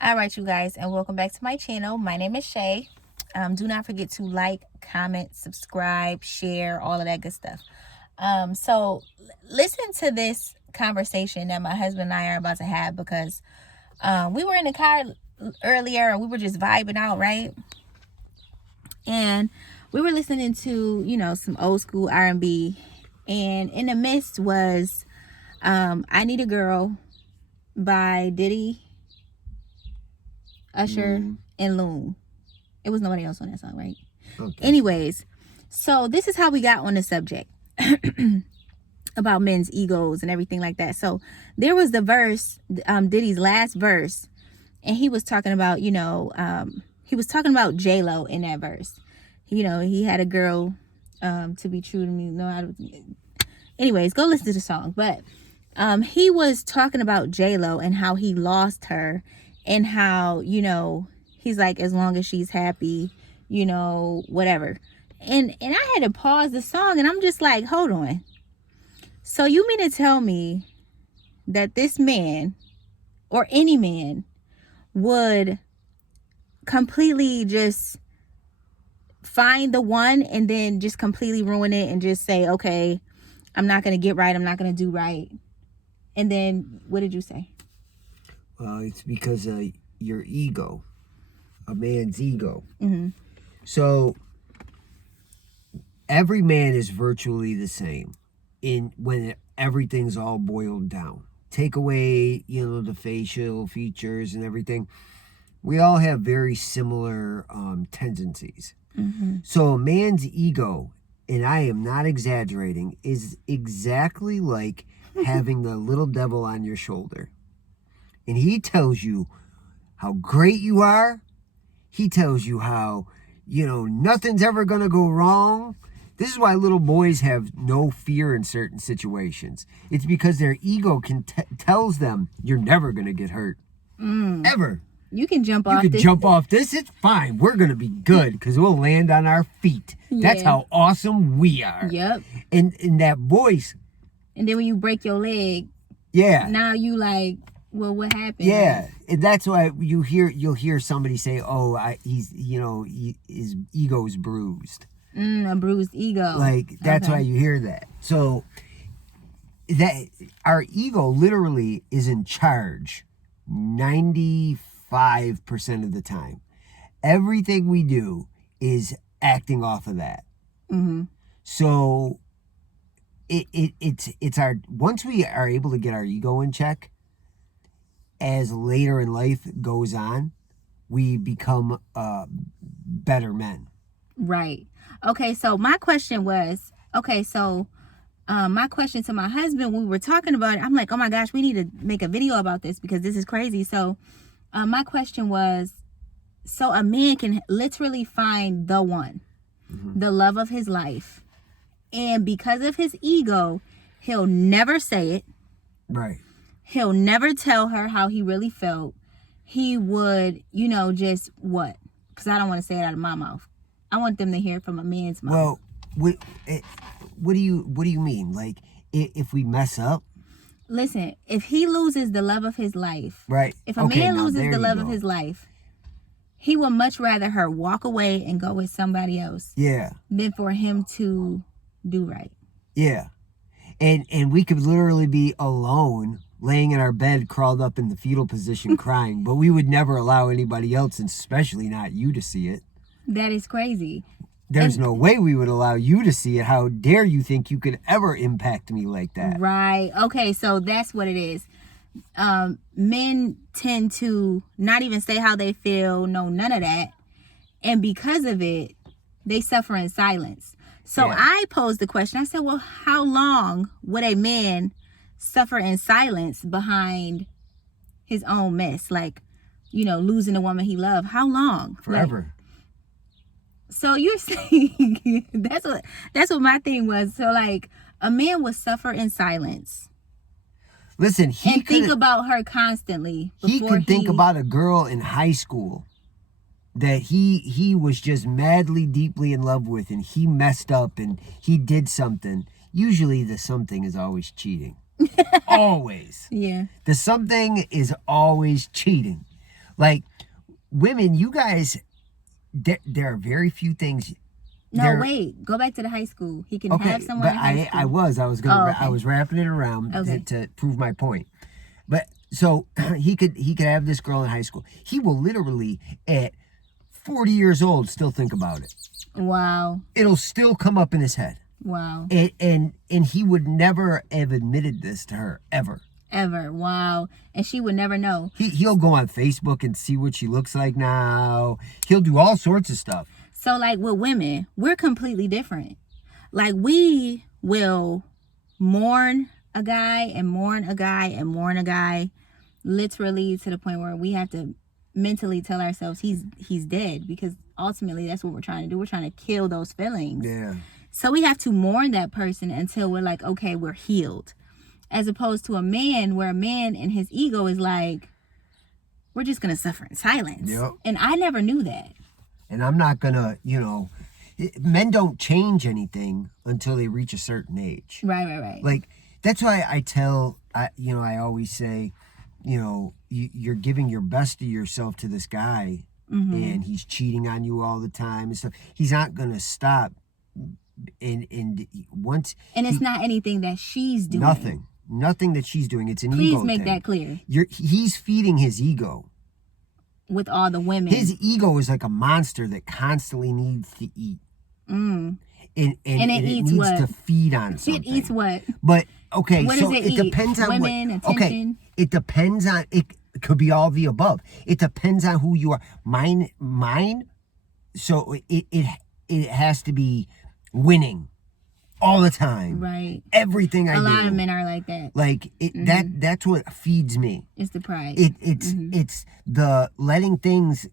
All right, you guys, and welcome back to my channel. My name is Shay. Do not forget to like, comment, subscribe, share, all of that good stuff. So listen to this conversation that my husband and I are about to have because we were in the car earlier and we were just vibing out, right? And we were listening to, some old school R&B, and in the midst was I Need a Girl by Diddy, Usher, and Loon. It was nobody else on that song, right? Okay. Anyways, so this is how we got on the subject about men's egos and everything like that. So there was the verse, Diddy's last verse, and he was talking about, he was talking about J-Lo in that verse. He had a girl to be true to me. Anyways, go listen to the song. But he was talking about J-Lo and how he lost her, and how, he's like, as long as she's happy, whatever. And I had to pause the song, and I'm just like, hold on. So you mean to tell me that this man, or any man, would completely just find the one and then just completely ruin it and just say, okay, I'm not going to get right, I'm not going to do right? And then, what did you say? It's because of your ego, a man's ego. Mm-hmm. So every man is virtually the same when everything's all boiled down. Take away, the facial features and everything. We all have very similar tendencies. Mm-hmm. So a man's ego, and I am not exaggerating, is exactly like having the little devil on your shoulder. And he tells you how great you are. He tells you how, nothing's ever going to go wrong. This is why little boys have no fear in certain situations. It's because their ego tells them you're never going to get hurt. Ever. You can jump off this. You can jump off this. It's fine. We're going to be good because we'll land on our feet. Yeah. That's how awesome we are. Yep. And that voice. And then when you break your leg. Yeah. Now you like, well, what happened? Yeah. And that's why you'll hear somebody say, oh, his ego's bruised. A bruised ego. Like, that's why you hear that. So that our ego literally is in charge 95% of the time. Everything we do is acting off of that. Mm-hmm. So it's our, once we are able to get our ego in check, as later in life goes on, we become better men. Right. Okay, so my question was, my question to my husband when we were talking about it, I'm like, oh my gosh, we need to make a video about this because this is crazy. So my question was, so a man can literally find the one, the love of his life, and because of his ego, he'll never say it. Right. He'll never tell her how he really felt. He would, just what? Because I don't want to say it out of my mouth. I want them to hear it from a man's mouth. Well, what do you mean? Like, if we mess up? Listen, if he loses the love of his life, right? If a man loses the love of his life, he would much rather her walk away and go with somebody else. Yeah. Than for him to do right. Yeah. And we could literally be alone, laying in our bed, crawled up in the fetal position, crying, but we would never allow anybody else, and especially not you, to see it. That is crazy. There's no way we would allow you to see it. How dare you think you could ever impact me like that? Right. Okay, so that's what it is. Men tend to not even say how they feel, no, none of that. And because of it, they suffer in silence. So yeah. I posed the question. I said, well, how long would a man suffer in silence behind his own mess? Like, losing a woman he loved. How long? Forever. Like, so you're saying that's what my thing was. So like a man would suffer in silence. Listen, he think about her constantly. He could think about a girl in high school that he was just madly, deeply in love with, and he messed up and he did something. Usually the something is always cheating. Always. Yeah. The something is always cheating. Like, women, you guys, there are very few things. No, wait. Go back to the high school. He can have someone in high school. I was wrapping it around to prove my point. But so he could have this girl in high school. He will literally at 40 years old still think about it. Wow. It'll still come up in his head. Wow. And he would never have admitted this to her ever. Ever. Wow. And she would never know. He'll go on Facebook and see what she looks like now. He'll do all sorts of stuff. So, like, with women, we're completely different. Like, we will mourn a guy and mourn a guy and mourn a guy, literally to the point where we have to mentally tell ourselves he's dead, because ultimately that's what we're trying to do. We're trying to kill those feelings. Yeah. So we have to mourn that person until we're like, okay, we're healed. As opposed to a man, where a man and his ego is like, we're just going to suffer in silence. Yep. And I never knew that. And I'm not gonna, men don't change anything until they reach a certain age. Right. Like, that's why I always say, you're giving your best of yourself to this guy, and he's cheating on you all the time and stuff. He's not gonna stop. And it's not anything that she's doing. Nothing that she's doing. It's an ego Please make thing. that clear. He's feeding his ego. With all the women. His ego is like a monster that constantly needs to eat. And it needs what? to feed on something. It eats what? But, okay, what so does it depends on women, what. Attention? Okay, it depends on, it could be all the above. It depends on who you are. Mine, so it has to be winning all the time. Right. Everything I do. A lot of men are like that. Like, that's what feeds me. It's the pride. It's the letting things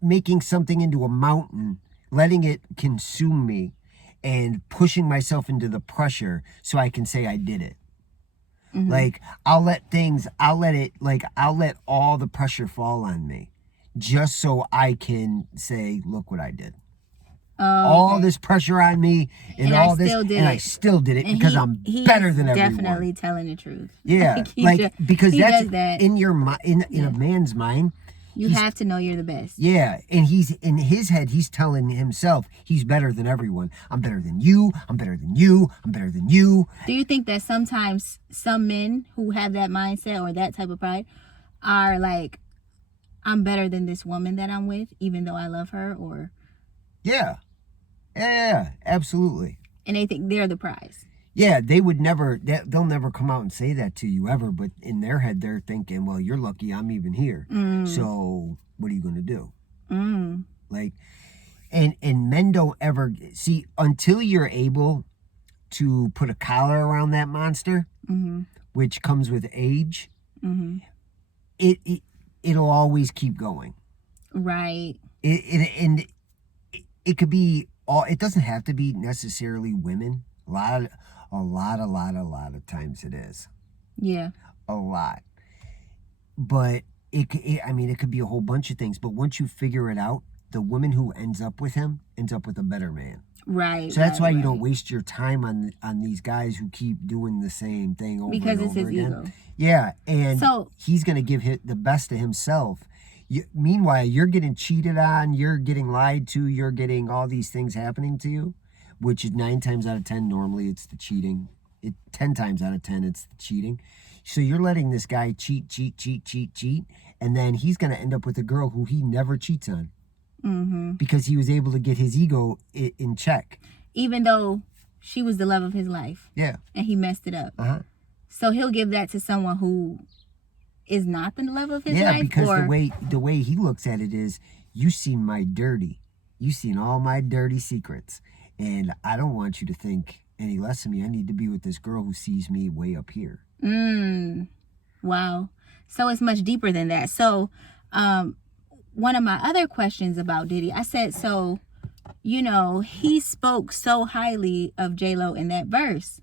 making something into a mountain, letting it consume me, and pushing myself into the pressure so I can say I did it. Like, I'll let all the pressure fall on me just so I can say, look what I did. All this pressure on me and all this, and I still did it because I'm better than everyone. Definitely telling the truth. Yeah, because that's in your mind, in a man's mind. You have to know you're the best. Yeah, and he's in his head. He's telling himself he's better than everyone. I'm better than you. I'm better than you. I'm better than you. Do you think that sometimes some men who have that mindset or that type of pride are like, I'm better than this woman that I'm with, even though I love her? Or yeah, absolutely. And they think they're the prize. Yeah, they'll never come out and say that to you ever, but in their head they're thinking, well, you're lucky I'm even here. So what are you going to do? Like, and men don't ever see until you're able to put a collar around that monster, which comes with age. It'll always keep going. Right. And it could be all. It doesn't have to be necessarily women. A lot of times it is. Yeah. A lot. But it could be a whole bunch of things. But once you figure it out, the woman who ends up with him ends up with a better man. Right. So that's why you don't waste your time on these guys who keep doing the same thing over and over again. Because it's his ego. Yeah, and so he's going to give the best of himself. Meanwhile, you're getting cheated on, you're getting lied to, you're getting all these things happening to you, which is 9 times out of 10, normally it's the cheating. 10 times out of 10, it's the cheating. So you're letting this guy cheat, and then he's going to end up with a girl who he never cheats on. Because he was able to get his ego in check. Even though she was the love of his life. Yeah. And he messed it up. So he'll give that to someone who is not the love of his life? Yeah, because the way he looks at it is, you seen my dirty. You seen all my dirty secrets. And I don't want you to think any less of me. I need to be with this girl who sees me way up here. Wow. So it's much deeper than that. So, one of my other questions about Diddy, I said, so, he spoke so highly of J-Lo in that verse.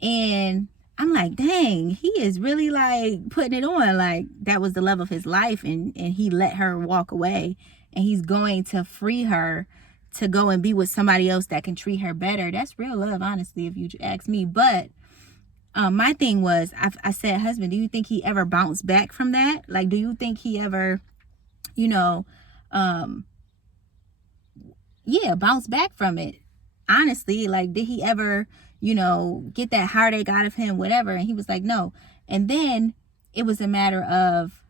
And I'm like, dang, he is really like putting it on. Like, that was the love of his life. And he let her walk away. And he's going to free her to go and be with somebody else that can treat her better. That's real love, honestly, if you ask me. But My thing was, I said, husband, do you think he ever bounced back from that? Like, do you think he ever, you know, um, yeah, bounce back from it? Honestly, like, did he ever, get that heartache out of him, whatever? And he was like, no. And then it was a matter of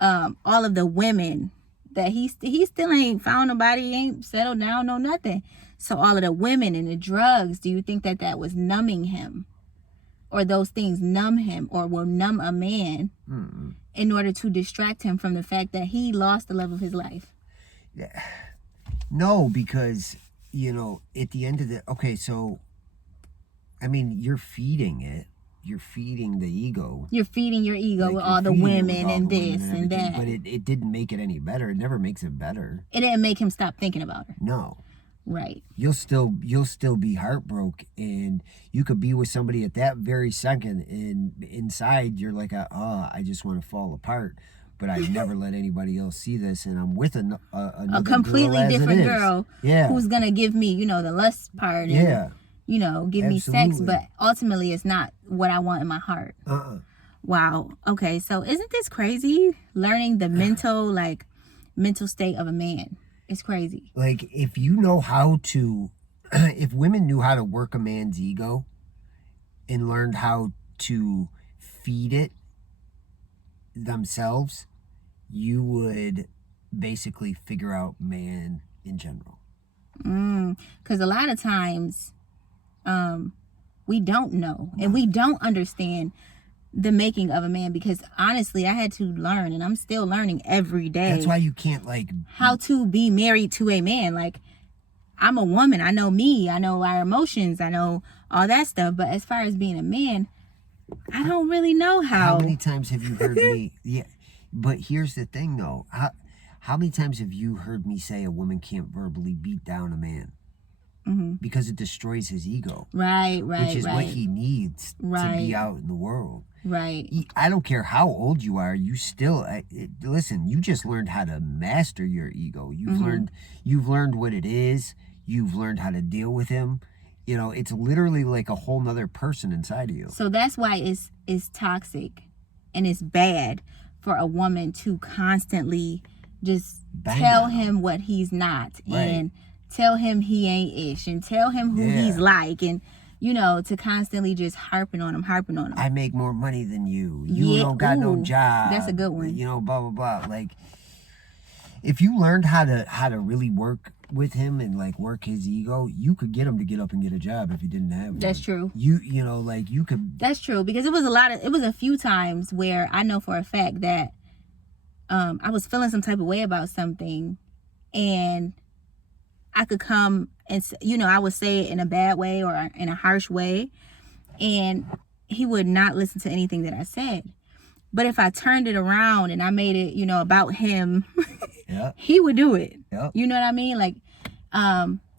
all of the women that he still ain't found nobody, ain't settled down, no nothing. So all of the women and the drugs, do you think that was numbing him? Or those things numb him, or will numb a man in order to distract him from the fact that he lost the love of his life? Yeah. No, because, at the end of so, I mean, you're feeding it. You're feeding the ego. You're feeding your ego with all the women and this and that. But it didn't make it any better. It never makes it better. It didn't make him stop thinking about her. No. Right. You'll still be heartbroken, and you could be with somebody at that very second, and inside you're like, I just want to fall apart, but I never let anybody else see this, and I'm with another completely different girl, yeah, who's gonna give me, the lust part, and, yeah, give me sex, but ultimately it's not what I want in my heart. Wow. Okay, so isn't this crazy? Learning the mental state of a man. It's crazy. Like, if you know how to, if women knew how to work a man's ego and learned how to feed it themselves, you would basically figure out man in general. Because a lot of times we don't know, and we don't understand the making of a man, because honestly I had to learn, and I'm still learning every day. That's why you can't how to be married to a man. Like, I'm a woman, I know me, I know our emotions, I know all that stuff, but as far as being a man, I don't really know how. How many times have you heard me? Yeah, but here's the thing though, how many times have you heard me say a woman can't verbally beat down a man? Because it destroys his ego. Right. Which is what he needs to be out in the world. Right. I don't care how old you are. You still listen. You just learned how to master your ego. You've learned what it is. You've learned how to deal with him. It's literally like a whole nother person inside of you. So that's why it's toxic, and it's bad for a woman to constantly just tell him what he's not, and tell him he ain't ish, and tell him who he's like, and to constantly just harping on him. I make more money than you. You don't got no job. That's a good one. Blah blah blah. Like, if you learned how to really work with him and work his ego, you could get him to get up and get a job if you didn't have one. That's true. You could. That's true, because it was a few times where I know for a fact that I was feeling some type of way about something, and I could come and, I would say it in a bad way or in a harsh way, and he would not listen to anything that I said. But if I turned it around and I made it, about him, he would do it. Yep. You know what I mean? Like,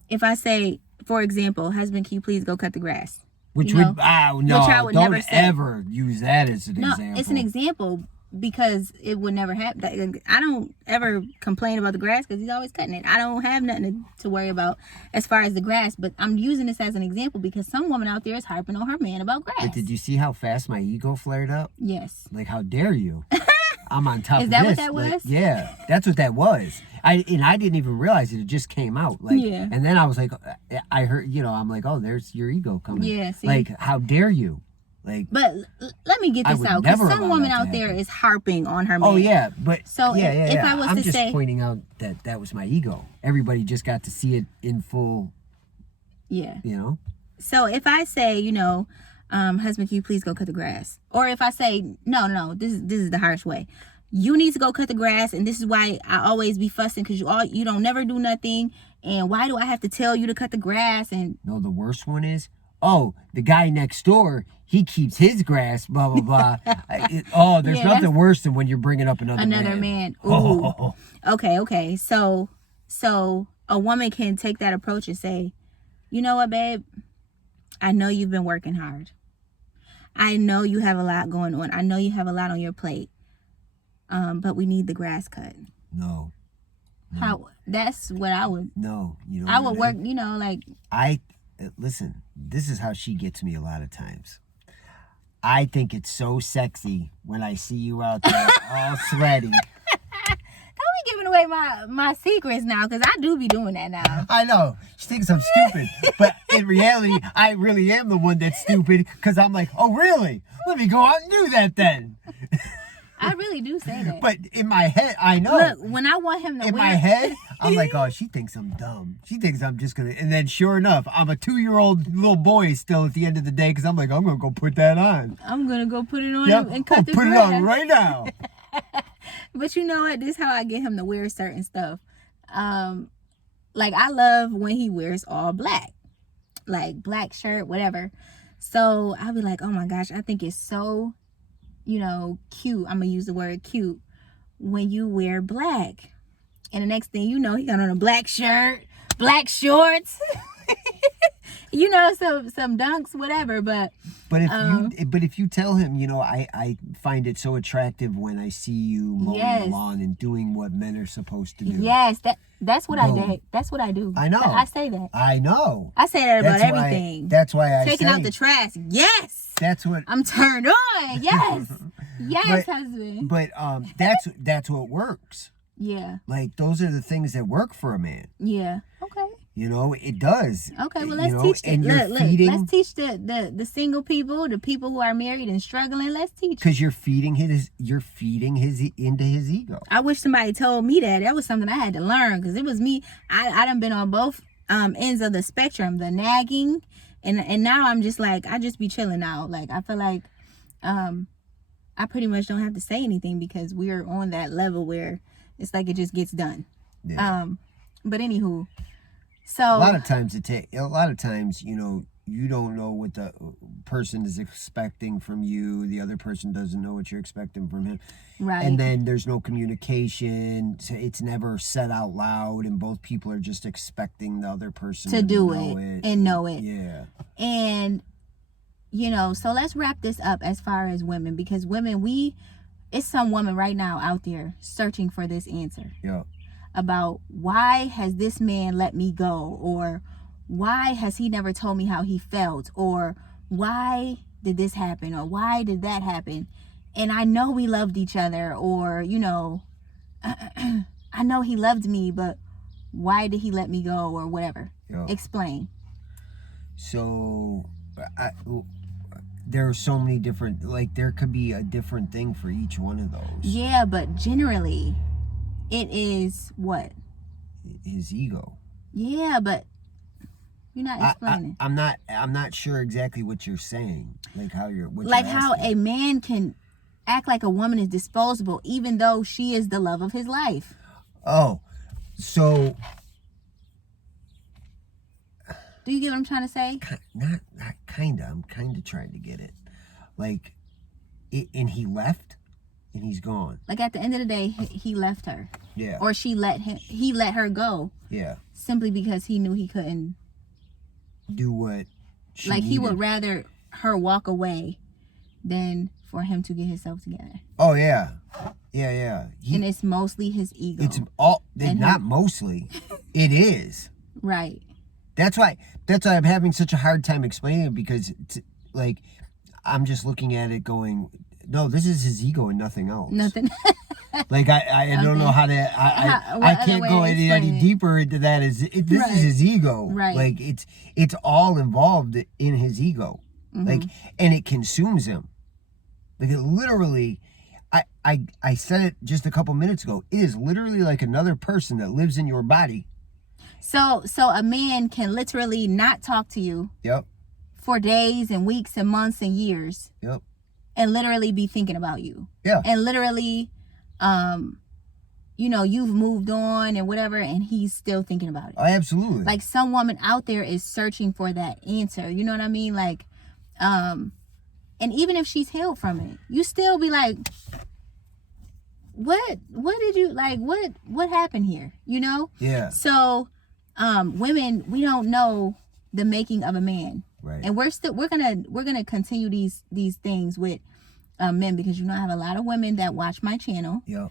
if I say, for example, husband, can you please go cut the grass? Which which I would never don't say. ever use that as an example. No, it's an example, because it would never happen. I don't ever complain about the grass, because he's always cutting it. I don't have nothing to worry about as far as the grass, but I'm using this as an example because some woman out there is harping on her man about grass. But did you see how fast my ego flared up? Yes. Like, how dare you? I'm on top of this. Is that what that was? Yeah, that's what that was. I didn't even realize it. It just came out. And then I was like, I heard, I'm like, oh, there's your ego coming. Yeah, see? Like, how dare you? But let me get this out, because some woman out there is harping on her man. Oh yeah, but so if I was I'm to just say, pointing out that was my ego. Everybody just got to see it in full. Yeah. So if I say, husband, can you please go cut the grass? Or if I say, no, this is the harsh way. You need to go cut the grass, and this is why I always be fussing, because you don't never do nothing, and why do I have to tell you to cut the grass? And no, the worst one is, the guy next door, he keeps his grass, blah, blah, blah. There's nothing worse than when you're bringing up another man. Ooh. Oh. Okay. So a woman can take that approach and say, you know what, babe? I know you've been working hard. I know you have a lot going on. I know you have a lot on your plate. But we need the grass cut. No. How? That's what I would. No. I would work, listen, this is how she gets me a lot of times. I think it's so sexy when I see you out there all sweaty. Don't be giving away my secrets now, because I do be doing that now. I know. She thinks I'm stupid. But in reality, I really am the one that's stupid, because I'm like, oh, really? Let me go out and do that then. I really do say that. But in my head, I know. Look, when I want him to in my head, I'm like, oh, she thinks I'm dumb. She thinks I'm just going to... And then sure enough, I'm a 2-year-old little boy still at the end of the day, because I'm like, I'm going to go put that on. I'm going to go put it on and cut the put grass. it on right now. But you know what? This is how I get him to wear certain stuff. Like, I love when he wears all black. Like, black shirt, whatever. So, I'll be like, oh my gosh, I think it's so... cute. I'm gonna use the word cute when you wear black. And the next thing you know, he got on a black shirt, black shorts, some dunks, whatever. But if you tell him, I find it so attractive when I see you mowing the lawn and doing what men are supposed to do. Yes, that's what I did. That's what I do. I know. I say that. I know. I say that about everything. That's why I taking out the trash. Yes. That's what I'm turned on. Yes. Yes, husband. But that's what works. Yeah. Like, those are the things that work for a man. Yeah. Okay. It does. Okay, well, let's teach them. Look, let's teach the single people, the people who are married and struggling. Let's teach. Because you're feeding his into his ego. I wish somebody told me that. That was something I had to learn, because it was me. I done been on both ends of the spectrum, the nagging, and now I'm just like, I just be chilling out. Like, I feel like I pretty much don't have to say anything, because we're on that level where it's like it just gets done. Yeah. But anywho, so a lot of times you don't know what the person is expecting from you. The other person doesn't know what you're expecting from him. Right. And then there's no communication. It's never said out loud, and both people are just expecting the other person to do it and know it. Yeah. And so let's wrap this up as far as women, because women, it's some woman right now out there searching for this answer. Yeah. About why has this man let me go, or why has he never told me how he felt, or why did this happen, or why did that happen? And I know we loved each other, or I know he loved me, but why did he let me go, or whatever? Yeah. Explain. So there are so many different, like, there could be a different thing for each one of those. Yeah, but generally it is what? His ego. Yeah, but you're not explaining. I'm not sure exactly what you're saying. Like how how a man can act like a woman is disposable even though she is the love of his life. Oh, so do you get what I'm trying to say? Not kinda. I'm kinda trying to get it. Like, and he left, and he's gone. Like, at the end of the day, he left her. Yeah. Or he let her go. Yeah. Simply because he knew he couldn't do what she needed. He would rather her walk away than for him to get himself together. Oh yeah. Yeah. And it's mostly his ego. It's not mostly. It is. Right. That's why I'm having such a hard time explaining it, because I'm just looking at it going, no, this is his ego and nothing else. Nothing. Like, I don't know how to, I can't go any deeper into that. This is his ego. Right. Like, it's all involved in his ego. Mm-hmm. Like, and it consumes him. Like, it literally, I said it just a couple minutes ago. It is literally like another person that lives in your body. So a man can literally not talk to you. Yep. For days and weeks and months and years. Yep. And literally be thinking about you. Yeah. And literally, you've moved on and whatever, and he's still thinking about it. Oh, absolutely. Like, some woman out there is searching for that answer. You know what I mean? Like, and even if she's healed from it, you still be like, what did you, like, what happened here? Yeah. So, women, we don't know the making of a man. Right. And we're gonna continue these things with men, because I have a lot of women that watch my channel. Yep.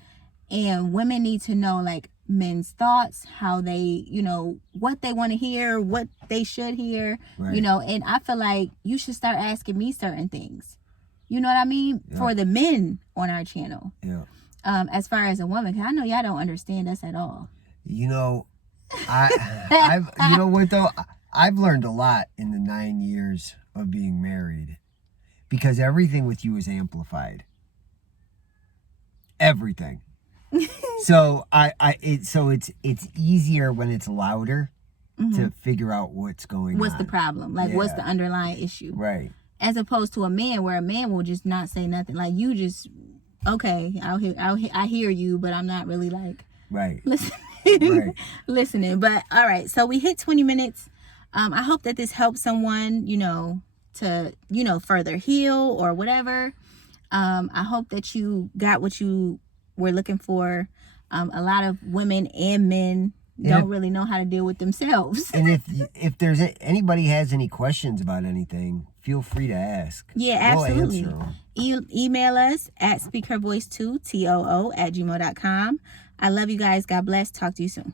And women need to know, like, men's thoughts, how they, what they want to hear, what they should hear, right. And I feel like you should start asking me certain things. You know what I mean? Yeah. For the men on our channel. Yeah. As far as a woman, because I know y'all don't understand us at all. You know, you know what though? I've learned a lot in the 9 years of being married, because everything with you is amplified. Everything. So it's easier when it's louder to figure out what's going on. What's the problem? Like, what's the underlying issue? Right. As opposed to a man, where a man will just not say nothing. Like, you just, okay, I hear you, but I'm not really like listening. Listening. But all right, so we hit 20 minutes. I hope that this helps someone, to further heal or whatever. I hope that you got what you were looking for. A lot of women and men don't really know how to deal with themselves. And if there's anybody has any questions about anything, feel free to ask. Yeah, absolutely. We'll answer them. Email us at speakhervoice2too@gmail.com. I love you guys. God bless. Talk to you soon.